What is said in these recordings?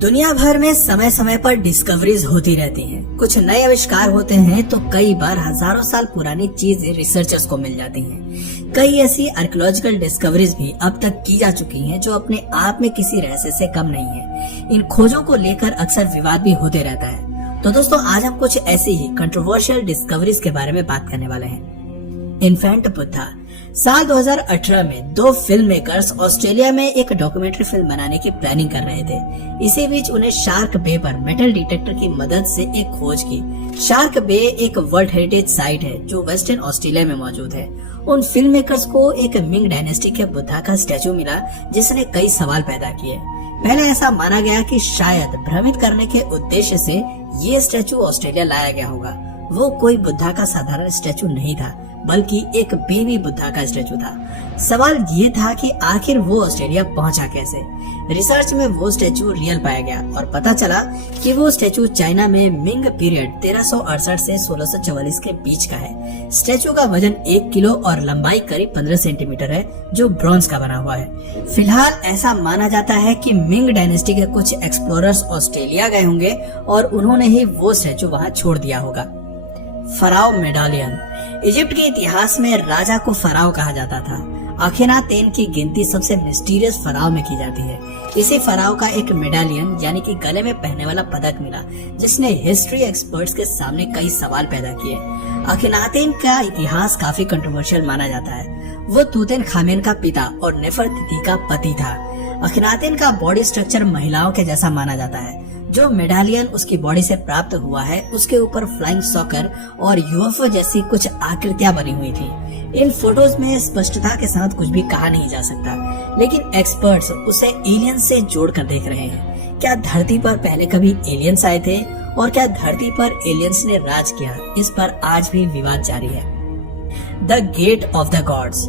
दुनिया भर में समय समय पर डिस्कवरीज होती रहती हैं। कुछ नए आविष्कार होते हैं तो कई बार हजारों साल पुरानी चीजें रिसर्चर्स को मिल जाती हैं। कई ऐसी आर्कियोलॉजिकल डिस्कवरीज भी अब तक की जा चुकी हैं जो अपने आप में किसी रहस्य से कम नहीं है। इन खोजों को लेकर अक्सर विवाद भी होते रहता है। तो दोस्तों, आज हम कुछ ऐसी ही कंट्रोवर्शियल डिस्कवरीज के बारे में बात करने वाले हैं। इन्फेंट बुद्धा। साल 2018 में दो फिल्म मेकर्स ऑस्ट्रेलिया में एक डॉक्यूमेंट्री फिल्म बनाने की प्लानिंग कर रहे थे। इसी बीच उन्हें शार्क बे पर मेटल डिटेक्टर की मदद से एक खोज की। शार्क बे एक वर्ल्ड हेरिटेज साइट है जो वेस्टर्न ऑस्ट्रेलिया में मौजूद है। उन फिल्म मेकर्स को एक मिंग डायनेस्टी के बुद्धा का स्टैचू मिला जिसने कई सवाल पैदा किए। पहले ऐसा माना गया कि शायद भ्रमित करने के उद्देश्य से ये स्टैचू ऑस्ट्रेलिया लाया गया होगा। वो कोई बुद्धा का साधारण स्टैचू नहीं था, बल्कि एक बेबी बुद्धा का स्टैचू था। सवाल ये था कि आखिर वो ऑस्ट्रेलिया पहुंचा कैसे। रिसर्च में वो स्टैचू रियल पाया गया और पता चला कि वो स्टैचू चाइना में मिंग पीरियड 1368 से 1644 के बीच का है। स्टैचू का वजन 1 किलो और लंबाई करीब 15 सेंटीमीटर है, जो ब्रॉन्ज का बना हुआ है। फिलहाल ऐसा माना जाता है कि मिंग डायनेस्टी के कुछ एक्सप्लोरर्स ऑस्ट्रेलिया गए होंगे और उन्होंने ही वो स्टैचू वहाँ छोड़ दिया होगा। Pharaoh medallion. इजिप्ट के इतिहास में राजा को फराओ कहा जाता था। अखीनातेन की गिनती सबसे मिस्टीरियस फराओ में की जाती है। इसी फराओ का एक मेडालियन यानी कि गले में पहनने वाला पदक मिला, जिसने हिस्ट्री एक्सपर्ट्स के सामने कई सवाल पैदा किए। अखीनातेन का इतिहास काफी कंट्रोवर्शियल माना जाता है। वो तूतनखामेन का पिता और नेफरतिती का पति था। अखीनातेन का बॉडी स्ट्रक्चर महिलाओं के जैसा माना जाता है। जो मेडालियन उसकी बॉडी से प्राप्त हुआ है उसके ऊपर फ्लाइंग सॉकर और यूएफओ जैसी कुछ आकृतियां बनी हुई थी। इन फोटोज में स्पष्टता के साथ कुछ भी कहा नहीं जा सकता, लेकिन एक्सपर्ट्स उसे एलियन से जोड़कर देख रहे हैं। क्या धरती पर पहले कभी एलियंस आए थे और क्या धरती पर एलियंस ने राज किया, इस पर आज भी विवाद जारी है। The gate of the gods.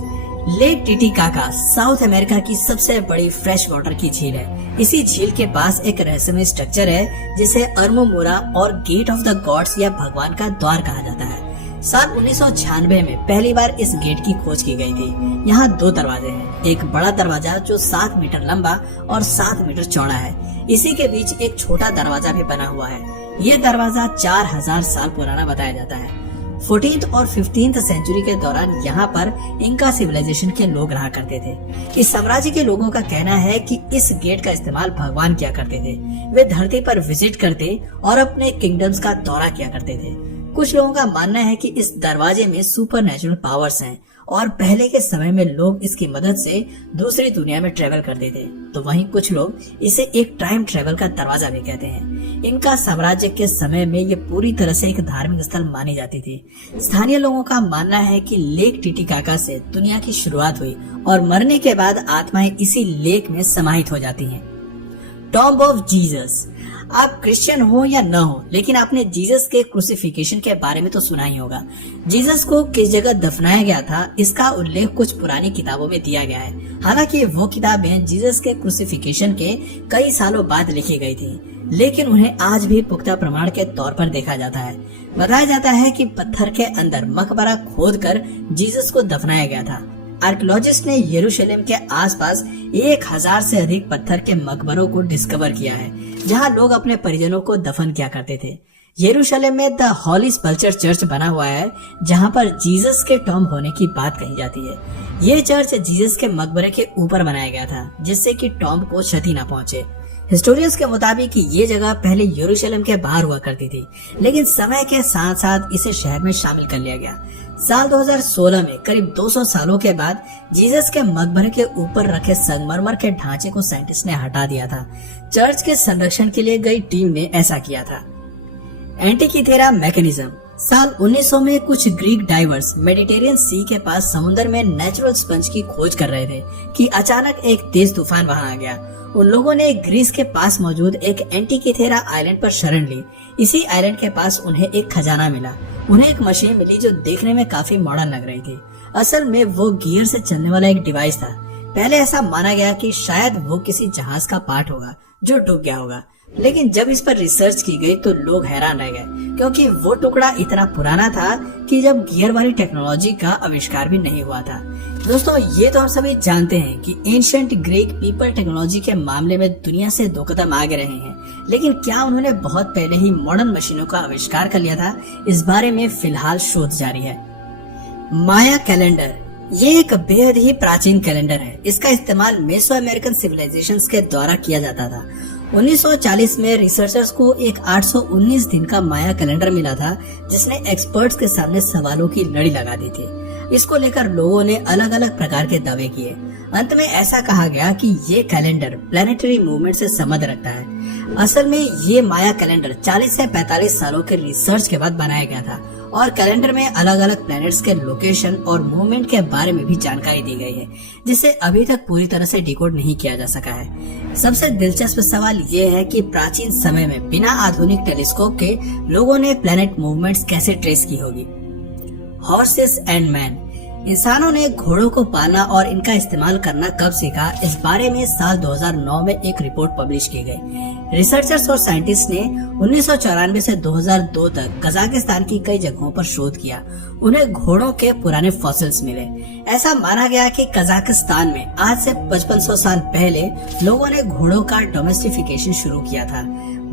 Lake Titicaca South America की सबसे बड़ी फ्रेश वाटर की झील है। इसी झील के पास एक रहस्यमय स्ट्रक्चर है जिसे अर्मोमुरा और गेट ऑफ द गॉड्स या भगवान का द्वार कहा जाता है। साल 1996 में पहली बार इस गेट की खोज की गई थी। यहाँ 2 दरवाजे हैं। एक बड़ा दरवाजा जो 7 मीटर लंबा और 7 मीटर चौड़ा है। इसी के बीच एक छोटा दरवाजा भी बना हुआ है। ये दरवाजा 4000 साल पुराना बताया जाता है। 14th और 15th सेंचुरी के दौरान यहाँ पर इंका सिविलाइजेशन के लोग रहा करते थे। इस साम्राज्य के लोगों का कहना है कि इस गेट का इस्तेमाल भगवान किया करते थे। वे धरती पर विजिट करते और अपने किंगडम्स का दौरा किया करते थे। कुछ लोगों का मानना है कि इस दरवाजे में सुपर नेचुरल पावर्स हैं और पहले के समय में लोग इसकी मदद से दूसरी दुनिया में ट्रेवल करते थे। तो वहीं कुछ लोग इसे एक टाइम ट्रेवल का दरवाजा भी कहते हैं। इनका साम्राज्य के समय में ये पूरी तरह से एक धार्मिक स्थल मानी जाती थी। स्थानीय लोगों का मानना है कि लेक टिटिकाका से दुनिया की शुरुआत हुई और मरने के बाद आत्माएं इसी लेक में समाहित हो जाती हैं। Tomb of Jesus. आप क्रिश्चियन हो या न हो, लेकिन आपने जीसस के क्रूसिफिकेशन के बारे में तो सुना ही होगा। जीसस को किस जगह दफनाया गया था इसका उल्लेख कुछ पुरानी किताबों में दिया गया है। हालांकि वो किताबें जीसस के क्रूसिफिकेशन के कई सालों बाद लिखी गई थी, लेकिन उन्हें आज भी पुख्ता प्रमाण के तौर पर देखा जाता है। बताया जाता है कि पत्थर के अंदर मकबरा खोदकर जीसस को दफनाया गया था। आर्कियोलॉजिस्ट ने यरूशलेम के आसपास 1000 से अधिक पत्थर के मकबरों को डिस्कवर किया है, जहां लोग अपने परिजनों को दफन किया करते थे। यरूशलेम में द हॉली स्पल्चर चर्च बना हुआ है, जहां पर जीसस के टॉम्ब होने की बात कही जाती है। ये चर्च जीसस के मकबरे के ऊपर बनाया गया था, जिससे कि टॉम्ब को क्षति न पहुंचे। हिस्टोरियंस के मुताबिक ये जगह पहले यरूशलेम के बाहर हुआ करती थी, लेकिन समय के साथ साथ इसे शहर में शामिल कर लिया गया। साल 2016 में करीब 200 सालों के बाद जीसस के मकबरे के ऊपर रखे संगमरमर के ढांचे को साइंटिस्ट ने हटा दिया था। चर्च के संरक्षण के लिए गई टीम ने ऐसा किया था। एंटिकीथेरा मैकेनिज्म। साल 1900 में कुछ ग्रीक डाइवर्स मेडिटेरियन सी के पास समुद्र में नेचुरल स्पंज की खोज कर रहे थे कि अचानक एक तेज तूफान वहां आ गया। उन लोगों ने ग्रीस के पास मौजूद एक एंटिकीथेरा आइलैंड पर शरण ली। इसी आइलैंड के पास उन्हें एक खजाना मिला। उन्हें एक मशीन मिली जो देखने में काफी मॉडर्न लग रही थी। असल में वो गियर से चलने वाला एक डिवाइस था। पहले ऐसा माना गया कि शायद वो किसी जहाज का पार्ट होगा जो डूब गया होगा, लेकिन जब इस पर रिसर्च की गई तो लोग हैरान रह गए, क्योंकि वो टुकड़ा इतना पुराना था कि जब गियर वाली टेक्नोलॉजी का आविष्कार भी नहीं हुआ था। दोस्तों, ये तो हम सभी जानते हैं कि एंशिएंट ग्रीक पीपल टेक्नोलॉजी के मामले में दुनिया से 2 कदम आगे रहे हैं। लेकिन क्या उन्होंने बहुत पहले ही मॉडर्न मशीनों का आविष्कार कर लिया था, इस बारे में फिलहाल शोध जारी है। माया कैलेंडर ये एक बेहद ही प्राचीन कैलेंडर है। इसका इस्तेमाल मेसो अमेरिकन सिविलाइजेशंस के द्वारा किया जाता था। 1940 में रिसर्चर्स को एक 819 दिन का माया कैलेंडर मिला था, जिसने एक्सपर्ट्स के सामने सवालों की लड़ी लगा दी थी। इसको लेकर लोगों ने अलग अलग प्रकार के दावे किए। अंत में ऐसा कहा गया कि ये कैलेंडर प्लैनेटरी मूवमेंट से संबंध रखता है। असल में ये माया कैलेंडर 40 से 45 सालों के रिसर्च के बाद बनाया गया था और कैलेंडर में अलग अलग प्लैनेट्स के लोकेशन और मूवमेंट के बारे में भी जानकारी दी गई है, जिसे अभी तक पूरी तरह से डिकोड नहीं किया जा सका है। सबसे दिलचस्प सवाल ये है कि प्राचीन समय में बिना आधुनिक टेलीस्कोप के लोगों ने प्लैनेट मूवमेंट्स कैसे ट्रेस की होगी। हॉर्सेस एंड मैन इंसानों ने घोड़ों को पालना और इनका इस्तेमाल करना कब सीखा, इस बारे में साल 2009 में एक रिपोर्ट पब्लिश की गई। रिसर्चर्स और साइंटिस्ट ने 1994 से 2002 तक कजाकिस्तान की कई जगहों पर शोध किया। उन्हें घोड़ों के पुराने फॉसिल्स मिले। ऐसा माना गया कि कजाकिस्तान में आज से 5500 साल पहले लोगों ने घोड़ों का डोमेस्टिफिकेशन शुरू किया था।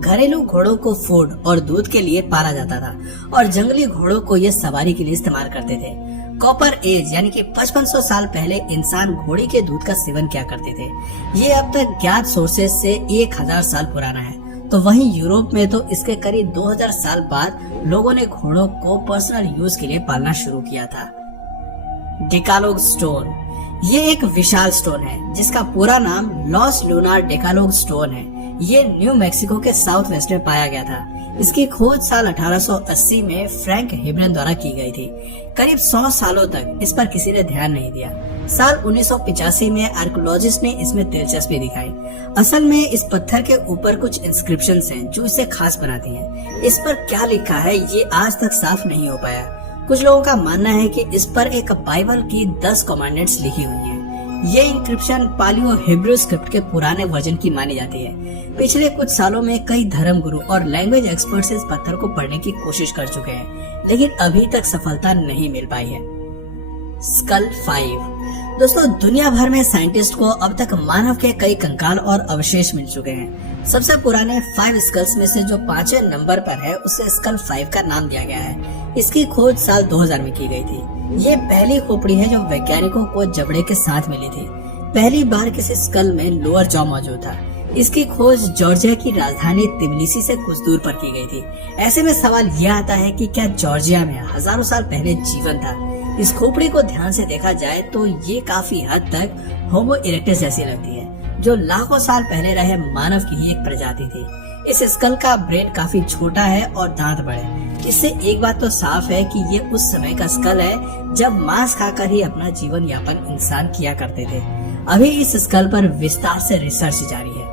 घरेलू घोड़ों को फूड और दूध के लिए पाला जाता था और जंगली घोड़ों को ये सवारी के लिए इस्तेमाल करते थे। कॉपर एज यानी कि 5500 साल पहले इंसान घोड़ी के दूध का सेवन किया करते थे। ये अब तक ज्ञात सोर्सेज से 1000 साल पुराना है। तो वहीं यूरोप में तो इसके करीब 2000 साल बाद लोगों ने घोड़ों को पर्सनल यूज के लिए पालना शुरू किया था। डेकालोग स्टोन ये एक विशाल स्टोन है जिसका पूरा नाम लॉस लूनार डेकालोग स्टोन है। ये न्यू मैक्सिको के साउथ वेस्ट में पाया गया था। इसकी खोज साल 1880 में फ्रैंक हिब्रन द्वारा की गई थी। करीब 100 सालों तक इस पर किसी ने ध्यान नहीं दिया। साल 1985 में आर्कियोलॉजिस्ट ने इसमें दिलचस्पी दिखाई। असल में इस पत्थर के ऊपर कुछ इंस्क्रिप्शंस हैं जो इसे खास बनाती हैं। इस पर क्या लिखा है ये आज तक साफ नहीं हो पाया। कुछ लोगों का मानना है कि इस पर एक बाइबल की 10 कमांडेंट्स लिखी हुई हैं। ये इंक्रिप्शन पालियो हिब्रू स्क्रिप्ट के पुराने वर्जन की मानी जाती है। पिछले कुछ सालों में कई धर्म गुरु और लैंग्वेज एक्सपर्ट्स इस पत्थर को पढ़ने की कोशिश कर चुके हैं, लेकिन अभी तक सफलता नहीं मिल पाई है। स्कल 5 दोस्तों, दुनिया भर में साइंटिस्ट को अब तक मानव के कई कंकाल और अवशेष मिल चुके हैं। सबसे पुराने 5 स्कल्स में से जो 5वें नंबर पर है उसे स्कल 5 का नाम दिया गया है। इसकी खोज साल 2000 में की गई थी। ये पहली खोपड़ी है जो वैज्ञानिकों को जबड़े के साथ मिली थी। पहली बार किसी स्कल में लोअर जॉ मौजूद था। इसकी खोज जॉर्जिया की राजधानी तिबिलिसी से कुछ दूर पर की गई थी। ऐसे में सवाल यह आता है कि क्या जॉर्जिया में हजारों साल पहले जीवन था। इस खोपड़ी को ध्यान से देखा जाए तो ये काफी हद तक होमो इरेक्टस जैसी लगती है, जो लाखों साल पहले रहे मानव की ही एक प्रजाति थी। इस स्कल का ब्रेन काफी छोटा है और दांत बड़े। इससे एक बात तो साफ है कि ये उस समय का स्कल है जब मांस खाकर ही अपना जीवन यापन इंसान किया करते थे। अभी इस स्कल पर विस्तार से रिसर्च जारी है।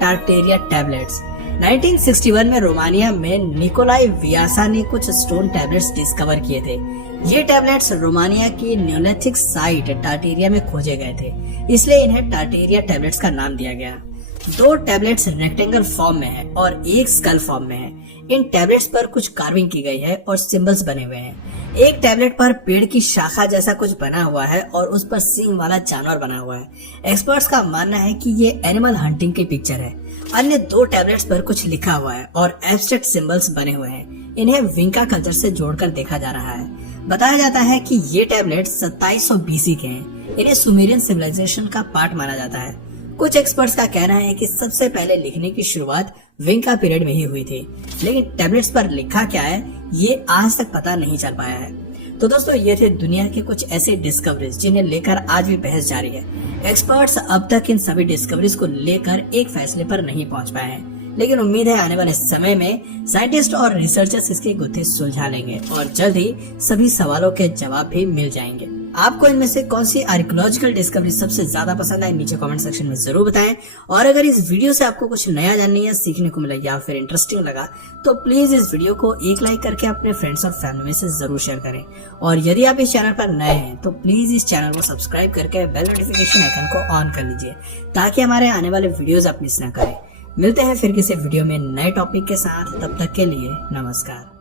टार्टेरिया टैबलेट्स 1961 में रोमानिया में निकोलाई वियासा ने कुछ स्टोन टैबलेट्स डिस्कवर किए थे। ये टैबलेट्स रोमानिया की न्यूलिथिक साइट टार्टेरिया में खोजे गए थे, इसलिए इन्हें टार्टेरिया टैबलेट्स का नाम दिया गया। 2 टैबलेट्स रेक्टेंगल फॉर्म में है और एक स्कल फॉर्म में है। इन टैबलेट्स पर कुछ कार्विंग की गई है और सिंबल्स बने हुए हैं। एक टैबलेट पर पेड़ की शाखा जैसा कुछ बना हुआ है और उस पर सींग वाला जानवर बना हुआ है। एक्सपर्ट्स का मानना है कि ये एनिमल हंटिंग की पिक्चर है। अन्य 2 टैबलेट्स पर कुछ लिखा हुआ है और एब्स्ट्रैक्ट सिंबल्स बने हुए हैं। इन्हें विंका कल्चर से जोड़कर देखा जा रहा है। बताया जाता है कि ये टैबलेट 2700 BC के हैं। इन्हें सुमेरियन सिविलाइजेशन का पार्ट माना जाता है। कुछ एक्सपर्ट्स का कहना है कि सबसे पहले लिखने की शुरुआत विंका पीरियड में ही हुई थी, लेकिन टैबलेट्स पर लिखा क्या है ये आज तक पता नहीं चल पाया है। तो दोस्तों, ये थे दुनिया के कुछ ऐसे डिस्कवरीज जिन्हें लेकर आज भी बहस जारी है। एक्सपर्ट्स अब तक इन सभी डिस्कवरीज को लेकर एक फैसले पर नहीं पहुंच पाए हैं, लेकिन उम्मीद है आने वाले समय में साइंटिस्ट और रिसर्चर्स इसके गुत्थे सुलझा लेंगे और जल्द ही सभी सवालों के जवाब भी मिल जाएंगे। आपको इनमें से कौन सी आर्कियोलॉजिकल डिस्कवरी सबसे ज्यादा पसंद आई नीचे कमेंट सेक्शन में जरूर बताएं। और अगर इस वीडियो से आपको कुछ नया जानने या सीखने को मिला या फिर इंटरेस्टिंग लगा तो प्लीज इस वीडियो को एक लाइक करके अपने फ्रेंड्स और फैमिली में से जरूर शेयर करें। और यदि आप इस चैनल पर नए हैं तो प्लीज इस चैनल को सब्सक्राइब करके बेल नोटिफिकेशन आइकन को ऑन कर लीजिए ताकि हमारे आने वाले वीडियोज आप मिस न करें। मिलते हैं फिर किसी वीडियो में नए टॉपिक के साथ, तब तक के लिए नमस्कार।